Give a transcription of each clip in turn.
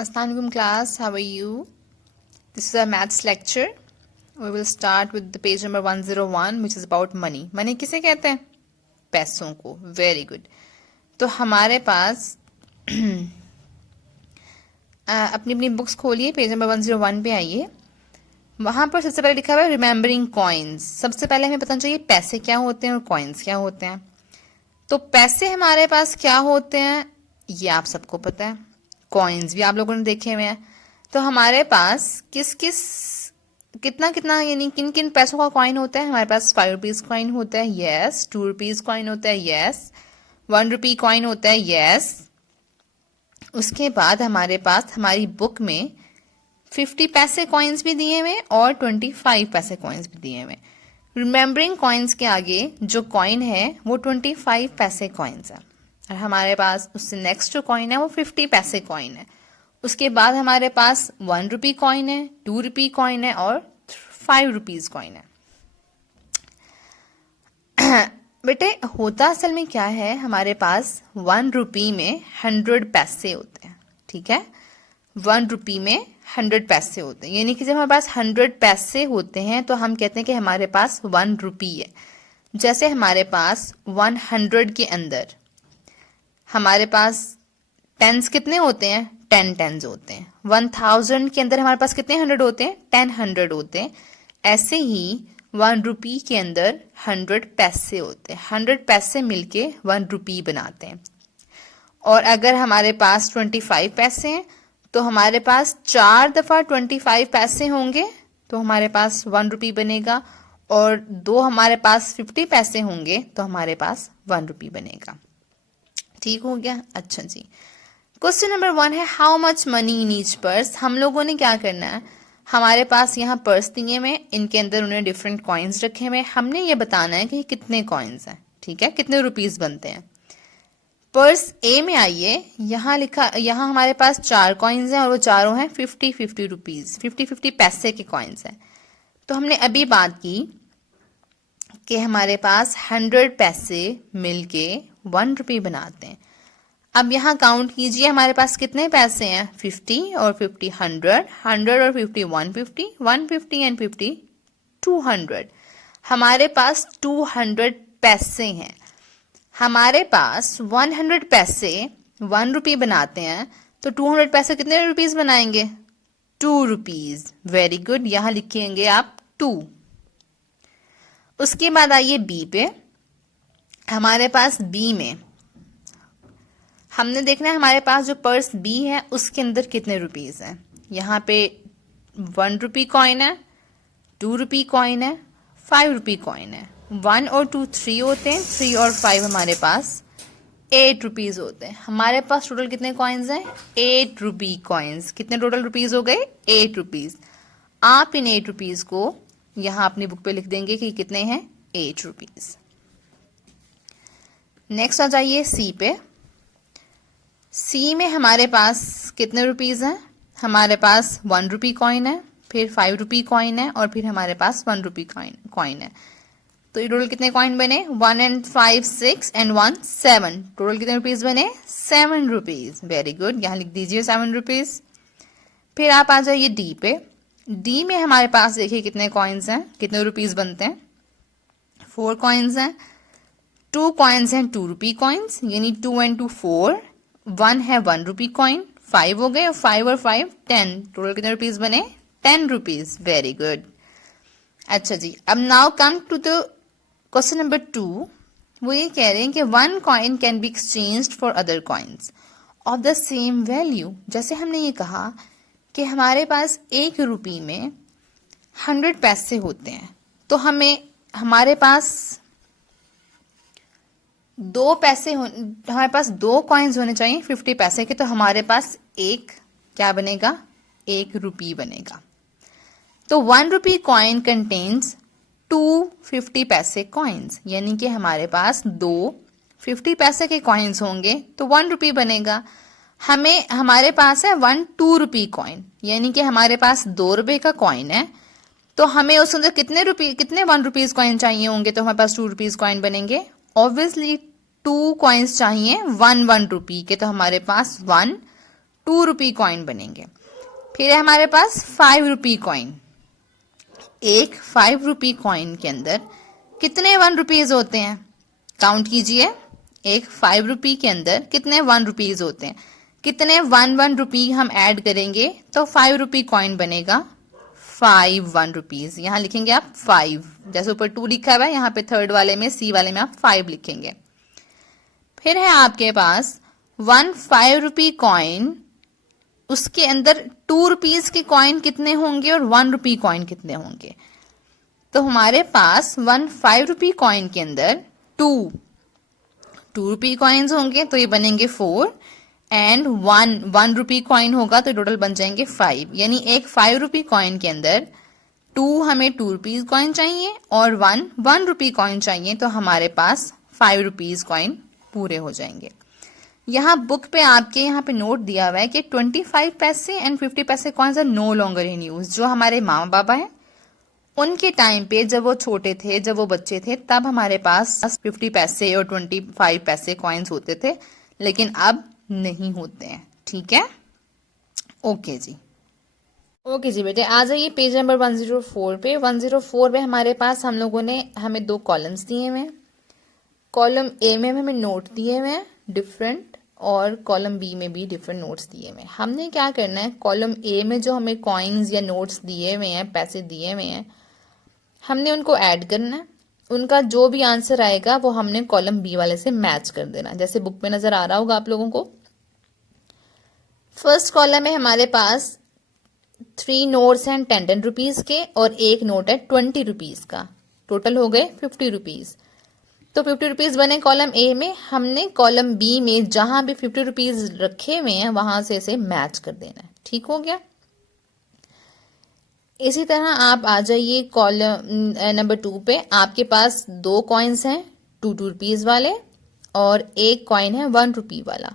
Assalamualaikum class, how are you? This is our maths lecture. We will start with the page number 101 which is about money. Money किसे कहते हैं? पैसों को. Very good. तो हमारे पास अपनी अपनी बुक्स खोलिए, पेज नंबर 101 पे आइए. वहां पर सबसे पहले लिखा हुआ है रिमेम्बरिंग कॉइन्स. सबसे पहले हमें पता चाहिए पैसे क्या होते हैं और कॉइन्स क्या होते हैं. तो पैसे हमारे पास क्या होते हैं ये आप सबको पता है. कॉइन्स भी आप लोगों ने देखे हुए हैं. तो हमारे पास किस किस कितना कितना यानी किन किन पैसों का कॉइन होता है. हमारे पास 5 रुपीज कॉइन होता है, यस. 2 रुपीज कॉइन होता है, यस. 1 रुपी कॉइन होता है, यस. उसके बाद हमारे पास हमारी बुक में 50 पैसे कॉइन्स भी दिए हुए और 25 पैसे कॉइन्स भी दिए हुए. रिमेम्बरिंग कॉइन्स के आगे जो कॉइन है वो 25 पैसे कॉइन्स है और हमारे पास उससे नेक्स्ट जो कॉइन है वो 50 पैसे कॉइन है. उसके बाद हमारे पास 1 रुपी कॉइन है, 2 रुपी कॉइन है और 5 रुपीज कॉइन है. बेटे होता असल में क्या है, हमारे पास 1 रुपी में 100 पैसे होते हैं. ठीक है, 1 रुपी में 100 पैसे होते हैं. यानी कि जब हमारे पास 100 पैसे होते हैं तो हम कहते हैं कि हमारे पास 1 रुपी है. जैसे हमारे पास 100 के अंदर हमारे पास टेंस कितने होते हैं, 10 टेंस होते हैं. 1000 के अंदर हमारे पास कितने 100 होते हैं, 10 100 होते हैं. ऐसे ही 1 रुपी के अंदर 100 पैसे होते हैं. 100 पैसे मिलके 1 रुपी बनाते हैं. और अगर हमारे पास 25 पैसे हैं तो हमारे पास 4 दफा 25 पैसे होंगे तो हमारे पास 1 रुपी बनेगा. और 2 हमारे पास 50 पैसे होंगे तो हमारे पास 1 रुपी बनेगा. ठीक हो गया. अच्छा जी, क्वेश्चन नंबर 1 है how much money in each purse. हम लोगों ने क्या करना है, हमारे पास यहाँ पर्स दिए हुए, इनके अंदर उन्होंने डिफरेंट कॉइन्स रखे हुए. हमने ये बताना है कि कितने कॉइन्स हैं. ठीक है, कितने रुपीस बनते हैं. पर्स ए में आइए, यहाँ हमारे पास 4 कॉइन्स हैं और वो चारों हैं 50 रुपीज, 50 पैसे के कॉइन्स हैं. तो हमने अभी बात की कि हमारे पास 100 पैसे मिलके 1 रुपी बनाते हैं. अब यहाँ काउंट कीजिए हमारे पास कितने पैसे हैं, 50 और 50 100, 100 और 50 150, 150 एंड 50 200. हमारे पास 200 पैसे हैं. हमारे पास 100 पैसे 1 रुपी बनाते हैं तो 200 पैसे कितने रुपीस बनाएंगे, 2 रुपीज. वेरी गुड, यहाँ लिखेंगे आप 2. उसके बाद आइए बी पे. हमारे पास बी में हमने देखना है हमारे पास जो पर्स बी है उसके अंदर कितने रुपीस हैं. यहाँ पे 1 रुपी कॉइन है, 2 रुपी कॉइन है, 5 रुपी कॉइन है. 1 और 2 3 होते हैं, 3 और 5 हमारे पास 8 रुपीज होते हैं. हमारे पास टोटल कितने कॉइन्स हैं, 8 रुपी कॉइन्स. कितने टोटल रुपीज हो गए, 8 रुपीज. आप इन 8 रुपीज को यहाँ अपनी बुक पे लिख देंगे कि कितने हैं, 8 रुपीज. नेक्स्ट आ जाइए सी पे. सी में हमारे पास कितने रुपीज हैं, हमारे पास 1 रुपी कॉइन है, फिर 5 रुपी कॉइन है और फिर हमारे पास 1 रुपी कॉइन है. तो ये टोटल कितने कॉइन बने, 1 and 5 6 and 1 7. टोटल कितने रुपीज बने, 7 रुपीज. वेरी गुड, यहाँ लिख दीजिए 7 रुपीज. फिर आप आ जाइए डी पे. डी में हमारे पास देखिए कितने कॉइन्स हैं, कितने रुपीज बनते हैं, 4 कॉइन्स हैं. 2 कॉइन्स हैं 2 रुपी कॉइन्स, यानी 2 and 2 4. 1 है 1 रुपी कॉइन, 5 हो गए और 5 और 5 10. टोटल कितने रुपीज बने, 10 रुपीज. Very good. अच्छा जी, अब now come to the question number 2. वो ये कह रहे हैं कि 1 coin can be exchanged for other coins of the same value. जैसे हमने ये कहा कि हमारे पास 1 रुपी में 100 पैसे होते हैं तो हमारे पास 2 कॉइन्स होने चाहिए 50 पैसे के. तो हमारे पास एक क्या बनेगा, 1 रुपी बनेगा. तो 1 रुपी कॉइन कंटेन्स 2 50 पैसे कॉइन्स, यानी कि हमारे पास 2 50 पैसे के कॉइन्स होंगे तो 1 रुपी बनेगा. हमारे पास है 1 2 रुपी कॉइन, यानी कि हमारे पास 2 रुपए का कॉइन है तो हमें उस अंदर कितने 1 रुपीज कॉइन चाहिए होंगे तो हमारे पास 2 रुपीज कॉइन बनेंगे. ऑब्वियसली 2 कॉइन्स चाहिए 1 1 रुपी के, तो हमारे पास 1 ₹2 कॉइन बनेंगे। फिर है हमारे पास ₹5 कॉइन। एक ₹5 कॉइन के अंदर कितने ₹1 होते हैं? काउंट कीजिए। एक ₹5 के अंदर कितने ₹1 होते हैं? कितने ₹1 हम ऐड करेंगे तो ₹5 कॉइन बनेगा? 5 ₹1। यहां लिखेंगे आप 5, जैसे ऊपर 2 लिखा हुआ है, यहाँ पे थर्ड वाले में सी वाले में आप 5 लिखेंगे। फिर है आपके पास 1 ₹5 कॉइन, उसके अंदर ₹2 के कॉइन कितने होंगे और ₹1 कॉइन कितने होंगे? तो हमारे पास 1 ₹5 कॉइन के अंदर ₹2 कॉइन्स होंगे, तो ये बनेंगे 4, एंड ₹1 कॉइन होगा तो टोटल बन जाएंगे 5। यानी एक ₹5 कॉइन के अंदर 2 हमें ₹2 कॉइन चाहिए और 1 ₹1 कॉइन चाहिए, तो हमारे पास ₹5 कॉइन पूरे हो जाएंगे। यहाँ बुक पे आपके यहाँ पे नोट दिया हुआ है कि 25 पैसे एंड 50 पैसे coins are no longer in use. जो हमारे माँ बाबा हैं उनके टाइम पे, जब वो छोटे थे, जब वो बच्चे थे, तब हमारे पास 50 पैसे और 25 पैसे कॉइन्स होते थे, लेकिन अब नहीं होते हैं। ठीक है, ओके जी। ओके जी बेटे, आ जाइए पेज नंबर 104 पे। 104 में हमारे पास हमें 2 कॉलम्स दिए हुए हैं। कॉलम ए में हमें नोट दिए हुए हैं डिफरेंट, और कॉलम बी में भी डिफरेंट नोट्स दिए हुए हैं। हमने क्या करना है, कॉलम ए में जो हमें कॉइन्स या नोट्स दिए हुए हैं, पैसे दिए हुए हैं, हमने उनको ऐड करना है। उनका जो भी आंसर आएगा वो हमने कॉलम बी वाले से मैच कर देना, जैसे बुक में नजर आ रहा होगा आप लोगों को। फर्स्ट कॉलम में हमारे पास 3 नोट्स हैं ₹10 के और एक नोट है ₹20 का। टोटल हो गए ₹50। तो ₹50 बने कॉलम ए में। हमने कॉलम बी में जहां भी ₹50 रखे हुए हैं वहां से इसे मैच कर देना है। ठीक हो गया। इसी तरह आप आ जाइए कॉलम नंबर 2 पे। आपके पास 2 कॉइन्स हैं ₹2 वाले और एक कॉइन है ₹1 वाला।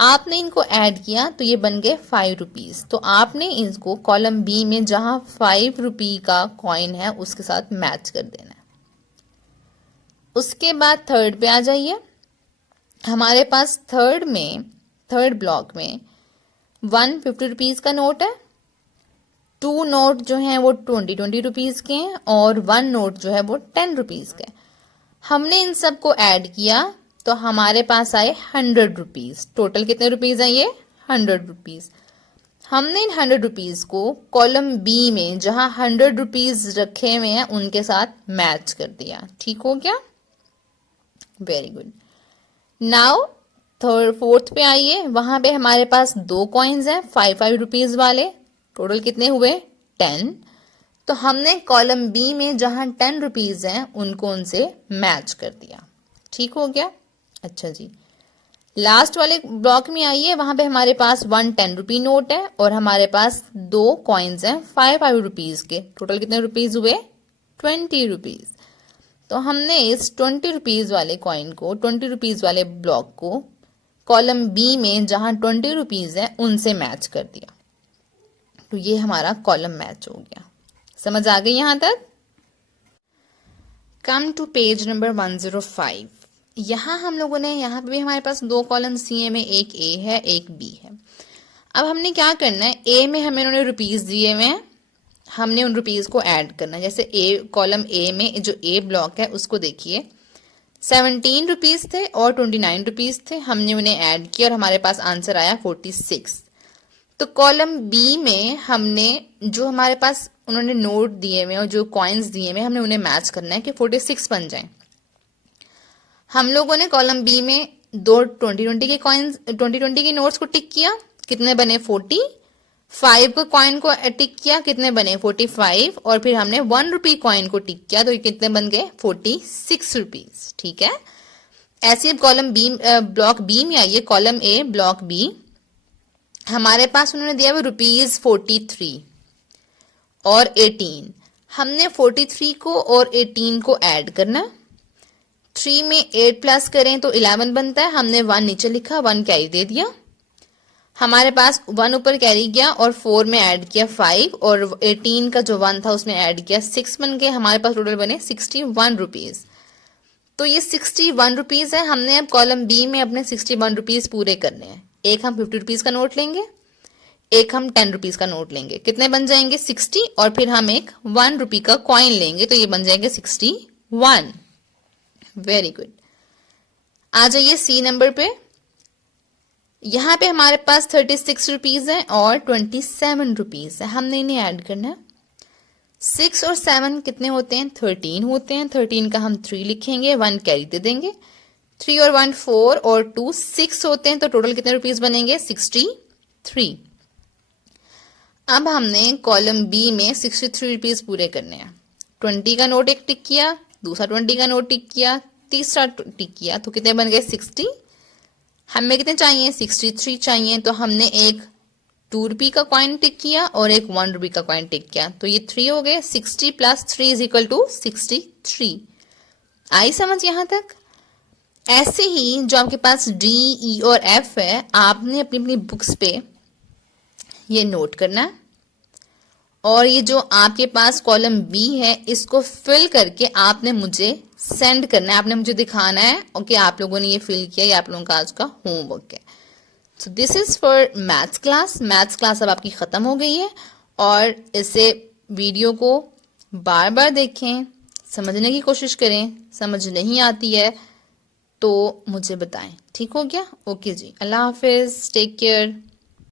आपने इनको ऐड किया तो ये बन गए ₹5। तो आपने इसको कॉलम बी में जहां ₹5 का कॉइन है उसके साथ मैच कर देना है। उसके बाद थर्ड पे आ जाइए। हमारे पास थर्ड ब्लॉक में 1 ₹50 का नोट है, 2 नोट जो हैं वो ₹20 के हैं और 1 नोट जो है वो ₹10 के। हमने इन सबको ऐड किया तो हमारे पास आए ₹100। टोटल कितने रुपीज हैं ये? ₹100। हमने इन ₹100 को कॉलम बी में जहां ₹100 रखे हुए हैं उनके साथ मैच कर दिया। ठीक हो गया, वेरी गुड। नाउ फोर्थ पे आइए। वहां पे हमारे पास 2 कॉइन्स हैं ₹5 वाले। टोटल कितने हुए? 10। तो हमने कॉलम बी में जहां ₹10 हैं उनको उनसे मैच कर दिया। ठीक हो गया। अच्छा जी, लास्ट वाले ब्लॉक में आइए। वहां पे हमारे पास 1 ₹10 नोट है और हमारे पास 2 कॉइन्स हैं ₹5 के। टोटल कितने रुपीज हुए? ₹20। तो हमने इस ₹20 वाले कॉइन को, ₹20 वाले ब्लॉक को कॉलम बी में जहां ₹20 है उनसे मैच कर दिया। तो ये हमारा कॉलम मैच हो गया। समझ आ गई यहां तक? Come to page number 105। यहाँ हम लोगों ने, यहाँ पे भी हमारे पास 2 कॉलम सी में, एक ए है एक बी है। अब हमने क्या करना है, ए में हमें उन्होंने रुपीज दिए हुए हैं, हमने उन रुपीज को ऐड करना है। जैसे ए कॉलम ए में जो ए ब्लॉक है उसको देखिए, ₹17 थे और ₹29 थे। हमने उन्हें ऐड किया और हमारे पास आंसर आया 46। तो कॉलम बी में हमने जो हमारे पास उन्होंने नोट दिए हुए और जो कॉइन्स दिए हुए हमने उन्हें मैच करना है कि 46 बन जाए। हम लोगों ने कॉलम बी में 2 2020 के कॉइन्स, 2020 के नोट्स को टिक किया, कितने बने? 40। 5 को कॉइन को टिक किया, कितने बने? 45। और फिर हमने ₹1 कॉइन को टिक किया तो ये कितने बन गए? ₹46। ठीक है। ऐसे कॉलम बी ब्लॉक बी में आइए। कॉलम ए ब्लॉक बी, हमारे पास उन्होंने दिया हुआ ₹43 और 18। हमने 43 को और 18 को ऐड करना। 3 में 8 प्लस करें तो 11 बनता है। हमने 1 नीचे लिखा, 1 कैरी दे दिया। हमारे पास 1 ऊपर कैरी गया और 4 में ऐड किया 5 और 18 का जो 1 था उसमें ऐड किया 6 बन गए। हमारे पास टोटल बने ₹61। तो ये ₹61 है। हमने अब कॉलम बी में अपने ₹61 पूरे करने हैं। एक हम 50 रुपीज का नोट लेंगे, एक हम 10 रुपीज का नोट लेंगे, कितने बन जाएंगे 60, और फिर हम एक 1 रुपी का कॉइन लेंगे तो ये बन जाएंगे 61। Very good. आ जाइए सी नंबर पे। यहां पे हमारे पास 36 रुपीज है और 27 रुपीज है, हमने इन्हें ऐड करना है। 6 और 7 कितने होते हैं, 13 होते हैं। 13 का हम 3 लिखेंगे, 1 कैरी दे देंगे। 3 और 1 4 और 2 6 होते हैं, तो टोटल कितने रुपीज बनेंगे 63। अब हमने कॉलम बी में 63 रुपीज पूरे करने हैं। 20 का नोट एक टिक किया, दूसरा 20 का नोट टिक किया, तीसरा टिक किया, तो कितने बन गए 60। हमें कितने चाहिए 63 चाहिए, तो हमने एक 2 रुपी का कॉइन टिक किया और एक 1 रुपी का कॉइन टिक किया, तो ये 3 हो गए। 60 प्लस 3 इज इक्वल टू 63। आई समझ यहां तक। ऐसे ही जो आपके पास डी, ई और एफ है, आपने अपनी अपनी बुक्स पे ये नोट करना है, और ये जो आपके पास कॉलम बी है इसको फिल करके आपने मुझे सेंड करना है, आपने मुझे दिखाना है कि आप लोगों ने ये फिल किया, ये आप लोगों का आज का होमवर्क है। So this is for maths class. Maths class अब आपकी खत्म हो गई है, और इसे वीडियो को बार बार देखें, समझने की कोशिश करें। समझ नहीं आती है तो मुझे बताएं। ठीक हो गया? ओके जी, अल्लाह हाफिज, टेक केयर।